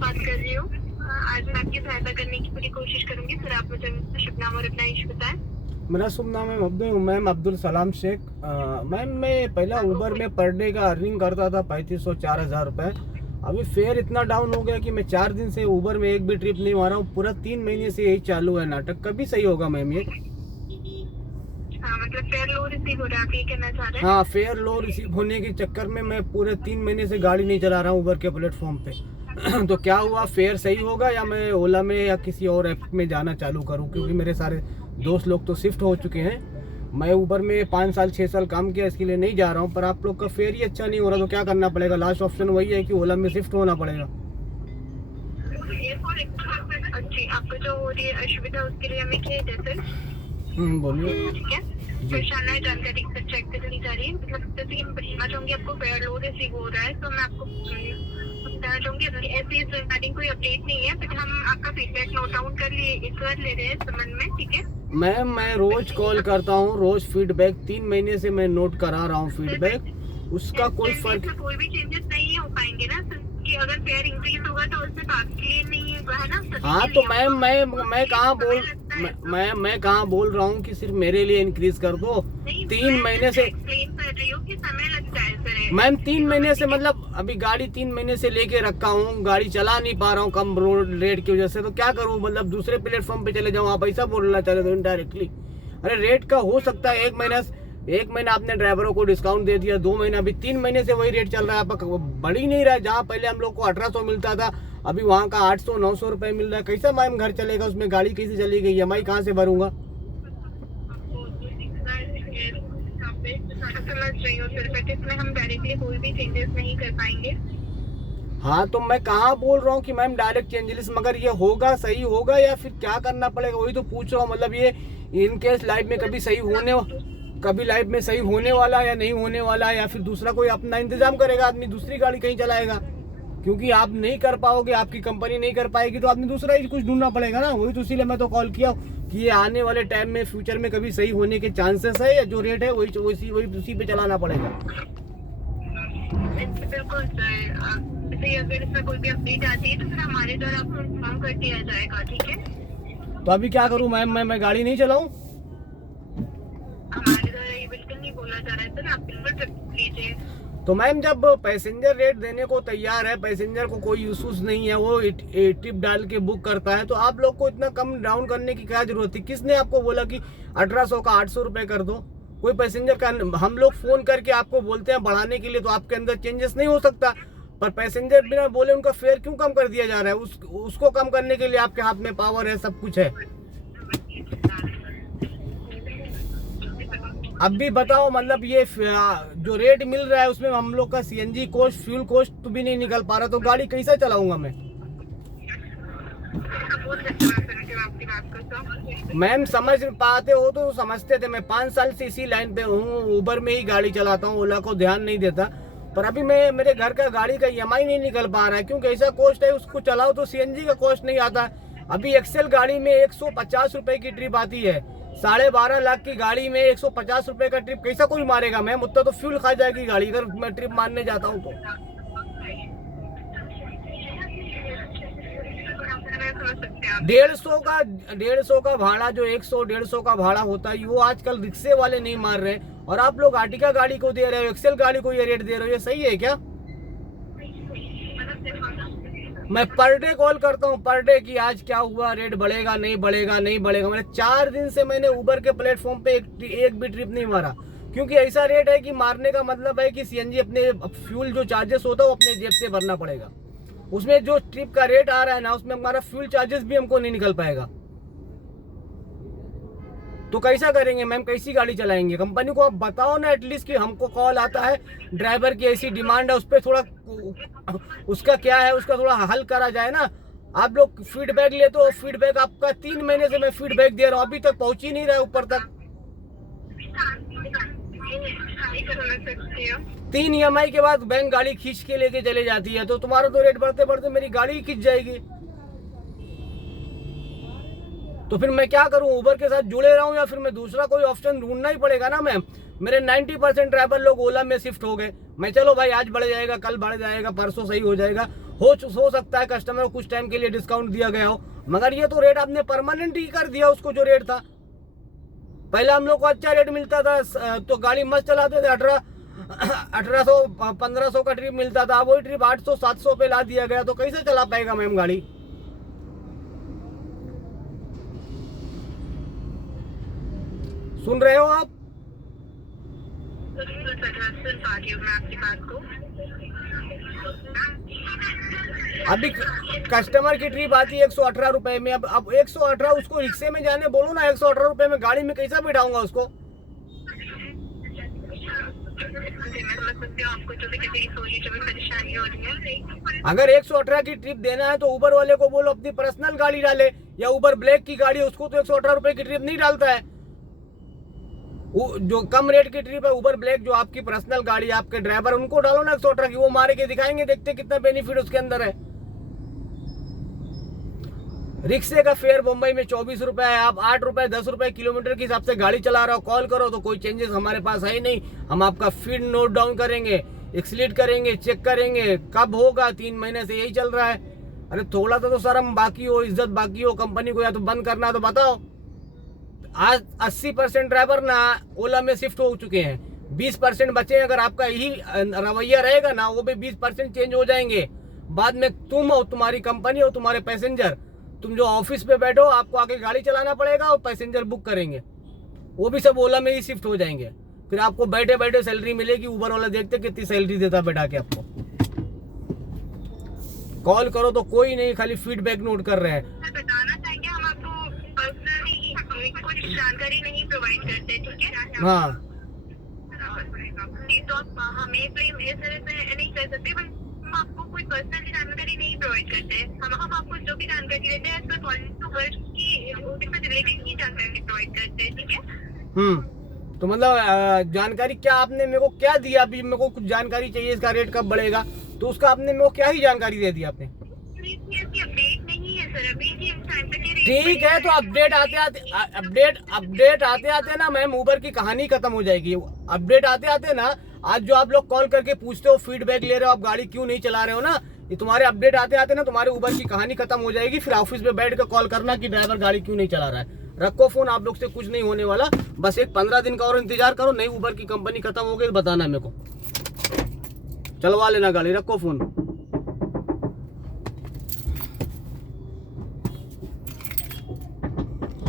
बात कर रही हूँ। आज मैं आपकी सहायता करने की पूरी कोशिश करूंगी। सर आप मुझे अपना शुभ नाम और अपना इश्क बताएं। मेरा शुभ नाम है मैम अब्दुल सलाम शेख। मैम मैं पहला उबर में पर डे का अर्निंग करता था 3500-4000 रुपये। अभी फेयर इतना डाउन हो गया कि मैं 4 दिन से उबर में एक भी ट्रिप नहीं मारा हूँ। पूरा 3 महीने से यही चालू है नाटक। कभी सही होगा मैम ये? हाँ, मतलब फेयर लो रिसीव हो रहा है, आप ये कहना चाह रहे हैं? हाँ, फेयर लो रिसीव होने के चक्कर में मैं पूरे 3 महीने से गाड़ी नहीं चला रहा हूँ उबर के प्लेटफॉर्म पे। तो क्या हुआ, फेयर सही होगा या मैं ओला में या किसी और ऐप में जाना चालू करूँ? क्योंकि मेरे सारे दोस्त लोग तो शिफ्ट हो चुके हैं। मैं उबर में 5 साल 6 साल काम किया, इसके लिए नहीं जा रहा हूँ। पर आप लोग का फेयर ही अच्छा नहीं हो रहा, तो क्या करना पड़ेगा? लास्ट ऑप्शन वही है कि ओला में शिफ्ट होना पड़ेगा। अच्छी आपको जो हो रही है असुविधा, उसके लिए हमें खेद है सर। बोलिए। ठीक है, परेशाना है, जानकारी सर चेक कर ली जा रही है। मतलब जैसे कि मैं बताना चाहूंगी, आपको फेयर लो रिसीव हो रहा है, तो मैं आपको बताना चाहूंगी ऐसी इस रिगार्डिंग कोई अपडेट नहीं है, बट हम आपका फीडबैक नोट डाउन कर ले रहे हैं इस संबंध में। ठीक है मैम, मैं रोज कॉल करता हूँ, रोज फीडबैक 3 महीने से मैं नोट करा रहा हूँ फीडबैक। उसका कोई फर्क, कोई भी चेंजेस नहीं हो पाएंगे ना सर, कि अगर फेयर इंक्रीज होगा तो उससे आपके लिए नहीं है ना सर। हाँ तो मैम मैं कहाँ बोल रहा हूँ कि सिर्फ मेरे लिए इंक्रीज कर दो। 3 महीने से एक्सप्लेन कर रही हूँ कि समय लगता है सर। मैम 3 महीने से, मतलब अभी गाड़ी 3 महीने से लेके रखा हूँ, गाड़ी चला नहीं पा रहा हूँ कम रोड रेट की वजह से। तो क्या करूँ? मतलब दूसरे प्लेटफॉर्म पे चले जाऊँ? आप ऐसा बोलना चाह रहे हो इनडायरेक्टली। अरे रेट का हो सकता है, एक महीना आपने ड्राइवरों को डिस्काउंट दे दिया, 2 महीना, अभी 3 महीने से वही रेट चल रहा है। आपका बढ़ ही नहीं रहा है। जहाँ पहले हम लोग को 1800 मिलता था, अभी वहाँ का 800-900 रुपये मिल रहा है। कैसा मैम घर चलेगा? उसमें गाड़ी कैसे चली गई? EMI कहाँ से भरूंगा? समझ रही हूँ सर, बट इसमें हम डायरेक्टली कोई भी चेंजेस नहीं कर पाएंगे। हाँ तो मैं कहाँ बोल रहा हूँ कि मैम डायरेक्ट चेंजेस, मगर ये होगा, सही होगा या फिर क्या करना पड़ेगा? वही तो पूछ रहा हूँ। मतलब ये इन केस लाइफ में कभी लाइफ में सही होने वाला या नहीं होने वाला, या फिर दूसरा कोई अपना इंतजाम करेगा, आदमी दूसरी गाड़ी कहीं चलाएगा। क्योंकि आप नहीं कर पाओगे, आपकी कंपनी नहीं कर पाएगी, तो आदमी दूसरा ही कुछ ढूंढना पड़ेगा ना। वही तो इसीलिए मैं तो कॉल किया कि ये आने वाले टाइम में फ्यूचर में कभी सही होने के चांसेस है, या जो रेट है वही उसी पे चलाना पड़ेगा। बिल्कुल सर, अगर इसमें कोई भी अपडेट आती है तो फिर हमारे द्वारा आपको इन्फॉर्म कर दिया जाएगा। ठीक है, तो अभी क्या करूँ मैम? मैं गाड़ी नहीं चलाऊँ? हमारे द्वारा ये बिल्कुल नहीं बोला जा रहा है सर, आप बिल्कुल ट्रिप लीजिए। तो मैम जब पैसेंजर रेट देने को तैयार है, पैसेंजर को कोई इशूज नहीं है, वो टिप डाल के बुक करता है, तो आप लोग को इतना कम डाउन करने की क्या जरूरत थी? किसने आपको बोला कि 1800 का 800 रुपये कर दो? कोई पैसेंजर का, हम लोग फोन करके आपको बोलते हैं बढ़ाने के लिए, तो आपके अंदर चेंजेस नहीं हो सकता। पर पैसेंजर बिना बोले उनका फेयर क्यों कम कर दिया जा रहा है? उसको कम करने के लिए आपके हाथ में पावर है, सब कुछ है। अब भी बताओ, मतलब ये जो रेट मिल रहा है उसमें हम लोग का CNG कॉस्ट, फ्यूल कॉस्ट तो भी नहीं निकल पा रहा, तो गाड़ी कैसा चलाऊंगा मैं? मैम समझ पाते हो तो समझते थे। मैं 5 साल से इसी लाइन पे हूँ, उबर में ही गाड़ी चलाता हूँ, ओला को ध्यान नहीं देता। पर अभी मेरे घर का गाड़ी का EMI नहीं निकल पा रहा है, क्योंकि ऐसा कॉस्ट है, उसको चलाओ तो CNG का कॉस्ट नहीं आता। अभी एक्सेल गाड़ी में 150 रुपए की ट्रिप आती है। 12.5 लाख की गाड़ी में 150 रुपए का ट्रिप कैसा कोई मारेगा मैम? उतना तो फ्यूल खा जाएगी गाड़ी अगर मैं ट्रिप मारने जाता हूँ तो। 150 का भाड़ा, जो 100-150 का भाड़ा होता है, वो आजकल रिक्शे वाले नहीं मार रहे, और आप लोग आर्टिका गाड़ी को दे रहे हो, एक्सेल गाड़ी को ये रेट दे रहे हो। ये सही है क्या? मैं पर डे कॉल करता हूँ, पर डे की आज क्या हुआ, रेट बढ़ेगा नहीं बढ़ेगा नहीं बढ़ेगा। मैंने 4 दिन से मैंने उबर के प्लेटफॉर्म पे एक भी ट्रिप नहीं मारा, क्योंकि ऐसा रेट है कि मारने का मतलब है कि CNG अपने फ्यूल जो चार्जेस होता है वो अपने जेब से भरना पड़ेगा। उसमें जो ट्रिप का रेट आ रहा है ना, उसमें हमारा फ्यूल चार्जेस भी हमको नहीं निकल पाएगा। तो कैसा करेंगे मैम? कैसी गाड़ी चलाएंगे? कंपनी को आप बताओ ना एटलीस्ट कि हमको कॉल आता है, ड्राइवर की ऐसी डिमांड है, उस पर थोड़ा उसका क्या है, उसका थोड़ा हल करा जाए ना। आप लोग फीडबैक लेते हो, फीडबैक आपका 3 महीने से मैं फीडबैक दे रहा हूँ, अभी तक पहुंच ही नहीं रहा है ऊपर तक। 3 EMI के बाद बैंक गाड़ी खींच के लेके चले जाती है, तो तुम्हारा तो रेट बढ़ते बढ़ते मेरी गाड़ी ही खींच जाएगी। तो फिर मैं क्या करूं? उबर के साथ जुड़े रहूं या फिर मैं दूसरा कोई ऑप्शन ढूंढना ही पड़ेगा ना मैम। मेरे 90% ड्राइवर लोग ओला में शिफ्ट हो गए। मैं चलो भाई आज बढ़ जाएगा, कल बढ़ जाएगा, परसों सही हो जाएगा, हो सकता है कस्टमर को कुछ टाइम के लिए डिस्काउंट दिया गया हो, मगर ये तो रेट आपने परमानेंट ही कर दिया उसको जो रेट था। पहले हम लोग को अच्छा रेट मिलता था तो गाड़ी मस्त चलाते थे, 1800 1500 का ट्रिप मिलता था, अब वही ट्रिप 800 700 पे ला दिया गया, तो कैसे चला पाएगा मैम गाड़ी? सुन रहे हो आप? सुन पा रही हूँ मैं आपकी बात को। अभी कस्टमर की ट्रिप आती है 118 रुपए में, अब 118 उसको रिक्शे में जाने बोलो ना, 118 रुपए में गाड़ी में कैसा बिठाऊंगा उसको? आपको जो भी परेशानी हो रही है, अगर 118 की ट्रिप देना है तो उबर वाले को बोलो अपनी पर्सनल गाड़ी डाले, या उबर ब्लैक की गाड़ी है उसको तो 118 रुपए की ट्रिप नहीं डालता है। जो कम रेट की ट्रिप है उबर ब्लैक, जो आपकी पर्सनल गाड़ी है, आपके ड्राइवर, उनको डालो ना 118 की, वो मारे के दिखाएंगे, देखते कितना बेनिफिट उसके अंदर है। रिक्शे का फेयर मुंबई में 24 रुपए है, आप 8 रुपए 10 रुपए किलोमीटर के हिसाब से गाड़ी चला रहे हो, कॉल करो तो कोई चेंजेस हमारे पास है ही नहीं। हम आपका फीड नोट डाउन करेंगे, एक्सलीट करेंगे, चेक करेंगे कब होगा, 3 महीने से यही चल रहा है। अरे थोड़ा सा तो शर्म बाकी हो, इज्जत बाकी हो, कंपनी को या तो बंद करना है तो बताओ। आज 80% ड्राइवर ना ओला में शिफ्ट हो चुके हैं, 20% बचे हैं। अगर आपका यही रवैया रहेगा ना, वो भी 20% चेंज हो जाएंगे। बाद में तुम और तुम्हारी कंपनी और तुम्हारे पैसेंजर, तुम जो ऑफिस पे बैठो, आपको आके गाड़ी चलाना पड़ेगा और पैसेंजर बुक करेंगे, वो भी सब ओला में ही शिफ्ट हो जाएंगे। फिर आपको बैठे बैठे सैलरी मिलेगी, उबर वाला देखते कितनी सैलरी देता बैठा के आपको। कॉल करो तो कोई नहीं, खाली फीडबैक नोट कर रहे हैं। बताना चाहेंगे हम आपको पर्सनली कुछ जानकारी नहीं प्रोवाइड करते, ठीक है? हाँ, तो आप हमें ब्लेम इस तरह से नहीं कर सकते, हम आपको कोई पर्सनल जानकारी नहीं प्रोवाइड करते। हम आपको जो भी जानकारी देते हैं इसमें पॉलिसी वर्क की रिलेटेड ही जानकारी प्रोवाइड करते हैं, ठीक है? तो मतलब जानकारी क्या आपने मेरे को क्या दिया? अभी मेरे को कुछ जानकारी चाहिए, इसका रेट कब बढ़ेगा, तो उसका आपने मेरे को क्या ही जानकारी दे दी आपने? अपडेट नहीं है सर अभी, ठीक है, तो अपडेट आते आते ना मैम उबर की कहानी खत्म हो जाएगी। अपडेट आते आते ना, आज जो आप लोग कॉल करके पूछते हो, फीडबैक ले रहे हो, आप गाड़ी क्यों नहीं चला रहे हो ना, ये तुम्हारे अपडेट आते आते ना तुम्हारे उबर की कहानी खत्म हो जाएगी। फिर ऑफिस में बैठ कर कॉल करना कि ड्राइवर गाड़ी क्यों नहीं चला रहा है। रखो फोन, आप लोग से कुछ नहीं होने वाला, बस एक 15 दिन का और इंतजार करो, नई उबर की कंपनी खत्म हो गई बताना मेरे को, चलवा लेना गाड़ी, रखो फोन।